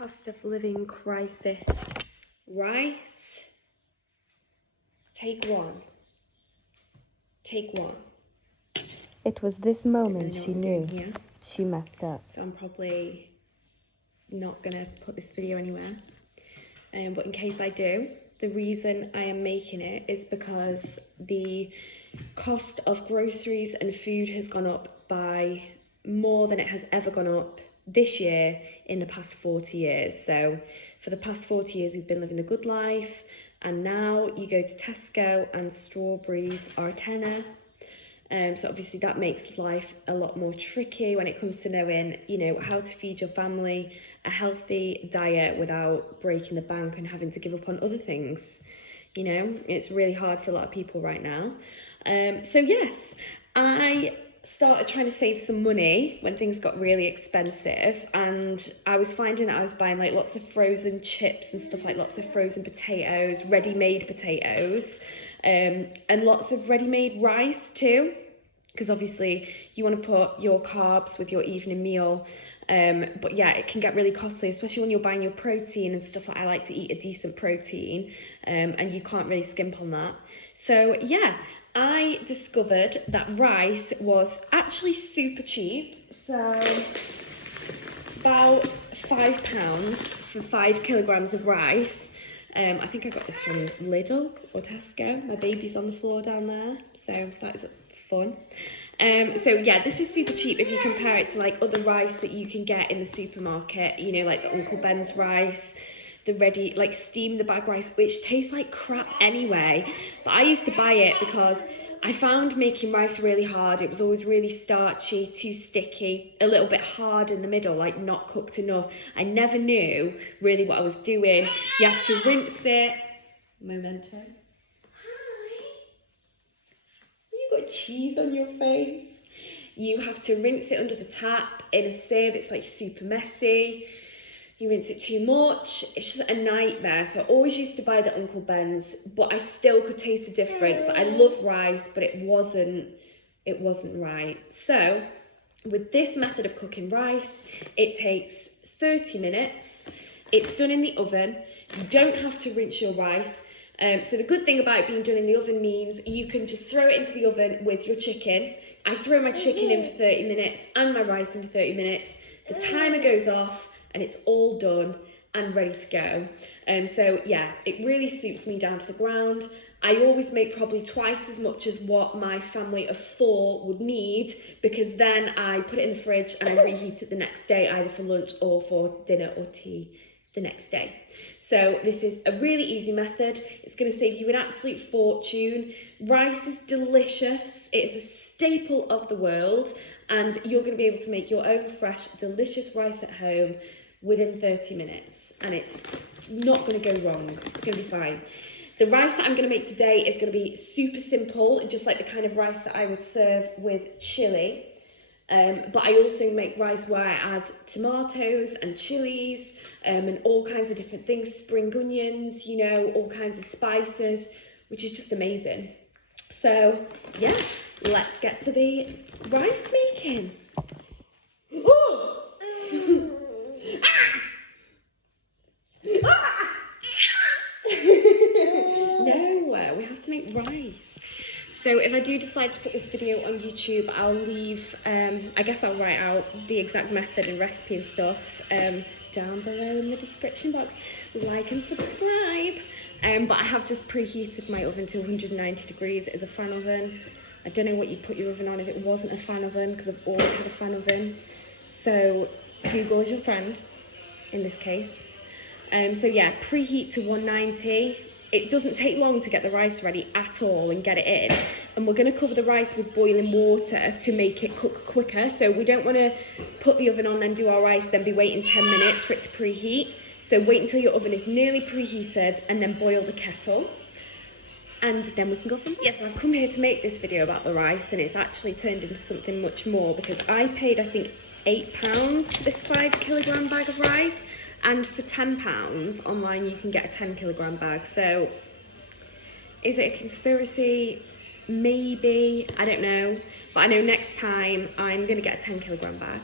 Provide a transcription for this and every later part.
Cost of living crisis. Rice. Take one. Take one. It was this moment she knew here. she messed up. So I'm probably not gonna put this video anywhere. But in case I do, the reason I am making it is because the cost of groceries and food has gone up by more than it has ever gone up this year in the past 40 years. So for the past 40 years, we've been living a good life. And now you go to Tesco and strawberries are a tenner. So obviously that makes life a lot more tricky when it comes to knowing, you know, how to feed your family a healthy diet without breaking the bank and having to give up on other things. You know, it's really hard for a lot of people right now. So yes, I started trying to save some money when things got really expensive, and I was finding that I was buying like lots of frozen chips and stuff, like lots of frozen potatoes, ready-made potatoes, and lots of ready-made rice too, because obviously you want to put your carbs with your evening meal. But yeah, it can get really costly, especially when you're buying your protein and stuff. Like I like to eat a decent protein, and you can't really skimp on that. So yeah, I discovered that rice was actually super cheap. So it's about £5 for 5 kilograms of rice. I think I got this from Lidl or Tesco. My baby's on the floor down there, so that is fun. So yeah, this is super cheap if you compare it to like other rice that you can get in the supermarket, you know, like the Uncle Ben's rice, the ready, like steam the bag rice, which tastes like crap anyway. But I used to buy it because I found making rice really hard. It was always really starchy, too sticky, a little bit hard in the middle, like not cooked enough. I never knew really what I was doing. You have to rinse it. Memento. You got cheese on your face. You have to rinse it under the tap in a sieve. It's like super messy. You rinse it too much. It's just a nightmare. So I always used to buy the Uncle Ben's, but I still could taste the difference. I love rice, but it wasn't right. So with this method of cooking rice, it takes 30 minutes. It's done in the oven. You don't have to rinse your rice. So the good thing about it being done in the oven means you can just throw it into the oven with your chicken. I throw my chicken in for 30 minutes and my rice in for 30 minutes. The timer goes off and it's all done and ready to go. So yeah, it really suits me down to the ground. I always make probably twice as much as what my family of 4 would need, because then I put it in the fridge and I reheat it the next day, either for lunch or for dinner or tea the next day. So this is a really easy method. It's going to save you an absolute fortune. Rice is delicious. It is a staple of the world, and you're going to be able to make your own fresh, delicious rice at home within 30 minutes, and it's not going to go wrong. It's going to be fine. The rice that I'm going to make today is going to be super simple, just like the kind of rice that I would serve with chili. But I also make rice where I add tomatoes and chilies and all kinds of different things, spring onions, you know, all kinds of spices, which is just amazing. So yeah, let's get to the rice making. No, we have to make rice. So if I do decide to put this video on YouTube, I'll leave, I guess I'll write out the exact method and recipe and stuff down below in the description box. Like and subscribe. But I have just preheated my oven to 190 degrees. It is a fan oven. I don't know what you'd put your oven on if it wasn't a fan oven, because I've always had a fan oven. So Google is your friend in this case. So yeah, preheat to 190. It doesn't take long to get the rice ready at all and get it in. And we're going to cover the rice with boiling water to make it cook quicker. So we don't want to put the oven on, then do our rice, then be waiting 10 minutes for it to preheat. So wait until your oven is nearly preheated and then boil the kettle. And then we can go from there. Yeah, so I've come here to make this video about the rice, and it's actually turned into something much more, because I paid, I think, £8 for this 5 kilogram bag of rice. And for £10 online, you can get a 10 kilogram bag. So is it a conspiracy? Maybe, I don't know. But I know next time I'm going to get a 10 kilogram bag.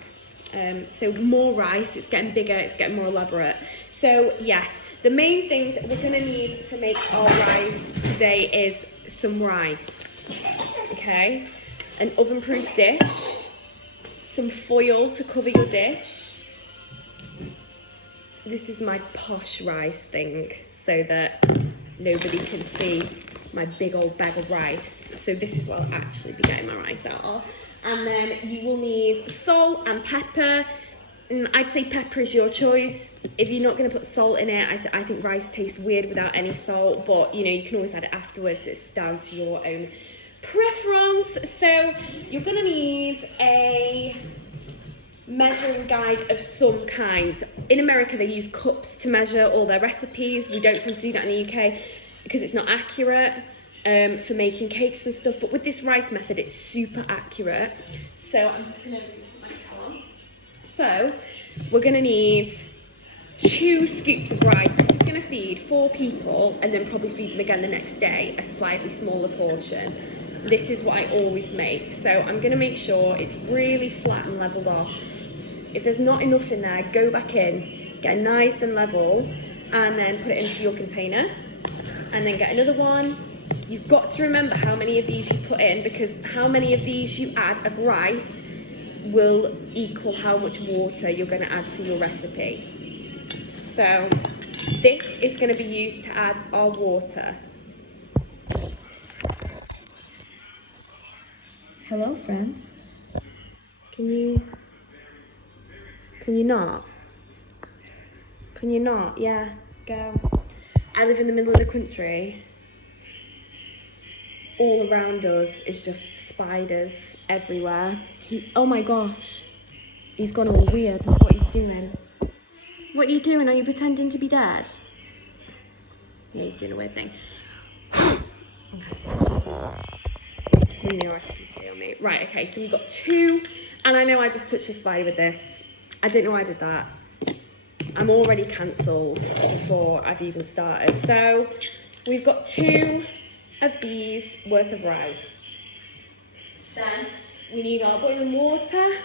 So more rice, it's getting bigger, it's getting more elaborate. So yes, the main things we're gonna need to make our rice today is some rice, okay? An oven-proof dish, some foil to cover your dish. This is my posh rice thing, so that nobody can see my big old bag of rice. So this is what I'll actually be getting my rice out of. And then you will need salt and pepper. I'd say pepper is your choice. If you're not going to put salt in it, I think rice tastes weird without any salt, but you know, you can always add it afterwards. It's down to your own preference. So you're going to need a measuring guide of some kind. In America, they use cups to measure all their recipes. We don't tend to do that in the UK because it's not accurate for making cakes and stuff. But with this rice method, it's super accurate. So I'm just going to put my hat on. So we're going to need 2 scoops of rice. This is going to feed 4 people and then probably feed them again the next day, a slightly smaller portion. This is what I always make. So I'm going to make sure it's really flat and leveled off. If there's not enough in there, go back in, get nice and level, and then put it into your container. And then get another one. You've got to remember how many of these you put in, because how many of these you add of rice will equal how much water you're going to add to your recipe. So this is going to be used to add our water. Hello, friend. Can you not? Can you not? Yeah, go. I live in the middle of the country. All around us is just spiders everywhere. Oh my gosh. He's gone all weird. Look what he's doing. What are you doing? Are you pretending to be dead? Yeah, he's doing a weird thing. Okay. Your recipe here, mate. Right, okay, so we've got 2, and I know I just touched the spider with this. I didn't know I did that. I'm already cancelled before I've even started. So we've got 2 of these worth of rice. Then we need our boiling water.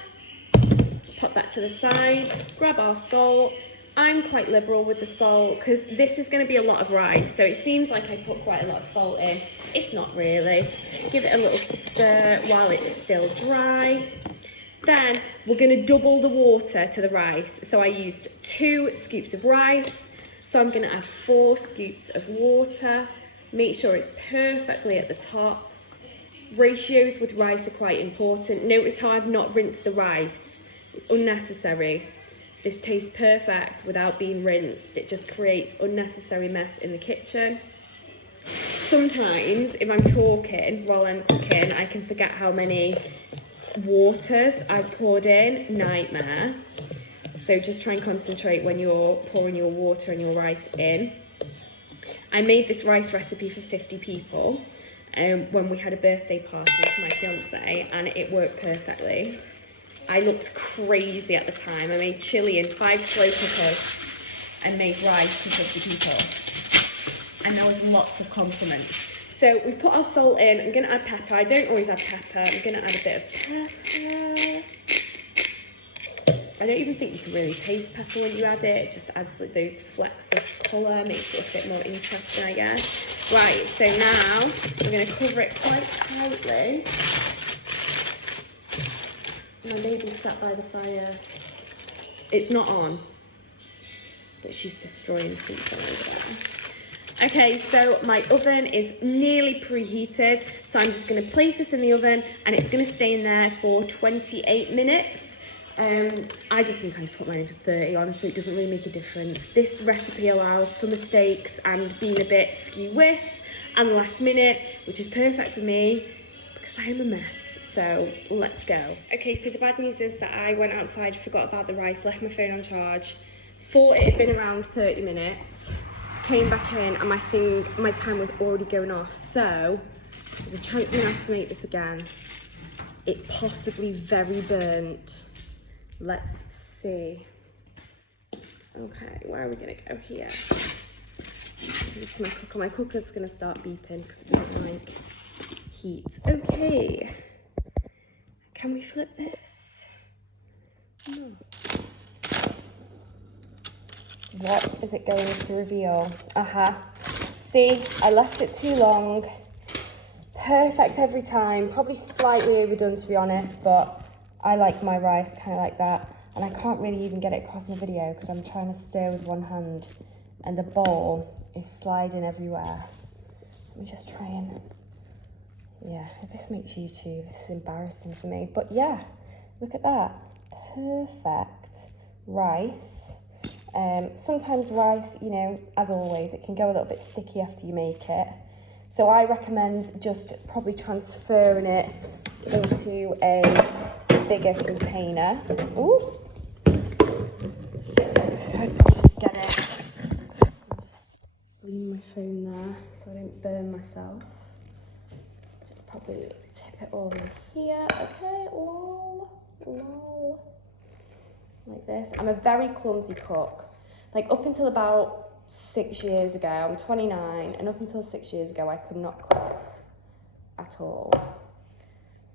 Pop that to the side. Grab our salt. I'm quite liberal with the salt because this is going to be a lot of rice, so it seems like I put quite a lot of salt in. It's not really. Give it a little stir while it's still dry. Then we're going to double the water to the rice. So I used 2 scoops of rice, so I'm going to add 4 scoops of water. Make sure it's perfectly at the top. Ratios with rice are quite important. Notice how I've not rinsed the rice. It's unnecessary. This tastes perfect without being rinsed. It just creates unnecessary mess in the kitchen. Sometimes, if I'm talking while I'm cooking, I can forget how many waters I've poured in. Nightmare. So just try and concentrate when you're pouring your water and your rice in. I made this rice recipe for 50 people when we had a birthday party for my fiance, and it worked perfectly. I looked crazy at the time. I made chilli in 5 slow cookers and made rice for 50 people. And there was lots of compliments. So we put our salt in. I'm going to add pepper. I don't always add pepper. I'm going to add a bit of pepper. I don't even think you can really taste pepper when you add it. It just adds like those flecks of colour, makes it a bit more interesting, I guess. Right, so now we're going to cover it quite tightly. My baby's sat by the fire. It's not on, but she's destroying something over there. Okay, so my oven is nearly preheated, so I'm just going to place this in the oven, and it's going to stay in there for 28 minutes. I just sometimes put mine in for 30, honestly, it doesn't really make a difference. This recipe allows for mistakes and being a bit skew-whiff and last minute, which is perfect for me because I am a mess. So let's go. Okay, so the bad news is that I went outside, forgot about the rice, left my phone on charge, thought it had been around 30 minutes, came back in, and my time was already going off. So there's a chance I'm gonna have to make this again. It's possibly very burnt. Let's see. Okay, where are we gonna go here? To my cooker. My cooker's gonna start beeping because it doesn't like heat. Okay. Can we flip this? No. What is it going to reveal? See, I left it too long. Perfect every time. Probably slightly overdone, to be honest, but I like my rice kind of like that. And I can't really even get it across in the video because I'm trying to stir with one hand and the bowl is sliding everywhere. Let me just try and... Yeah, if this makes YouTube, this is embarrassing for me. But yeah, look at that. Perfect rice. Sometimes rice, you know, as always, it can go a little bit sticky after you make it. So I recommend just probably transferring it into a bigger container. Ooh. So I'd probably just get it. Just lean my phone there so I don't burn myself. Just probably tip it all in here. Okay, lol. Like this. I'm a very clumsy cook. Like up until about 6 years ago, I'm 29, and up until 6 years ago I could not cook at all.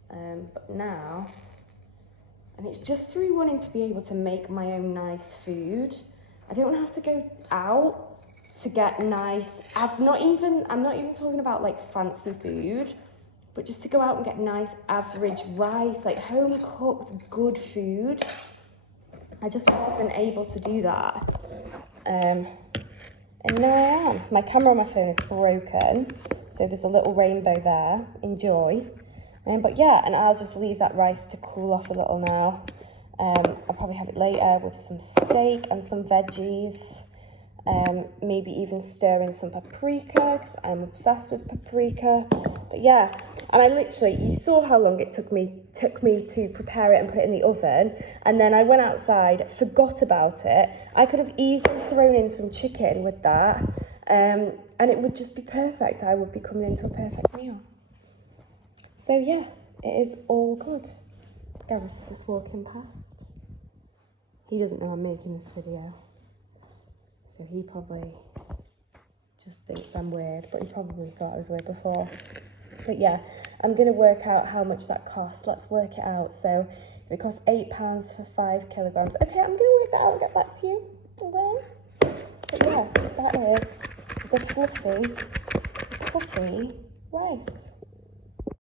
But now, and it's just through wanting to be able to make my own nice food. I don't have to go out to get nice, I'm not even talking about like fancy food, but just to go out and get nice average rice, like home cooked good food. I just wasn't able to do that. And now I am. My camera on my phone is broken, so there's a little rainbow there. Enjoy. But yeah, and I'll just leave that rice to cool off a little now. I'll probably have it later with some steak and some veggies. Maybe even stir in some paprika, because I'm obsessed with paprika. But yeah, and I literally, you saw how long it took me to prepare it and put it in the oven. And then I went outside, forgot about it. I could have easily thrown in some chicken with that. And it would just be perfect. I would be coming into a perfect meal. So yeah, it is all good. Gareth's just walking past. He doesn't know I'm making this video. So he probably just thinks I'm weird, but he probably thought I was weird before. But yeah, I'm going to work out how much that costs. Let's work it out. So it costs £8 for 5 kilograms. Okay, I'm going to work that out and get back to you. Okay? But yeah, that is the fluffy, puffy rice.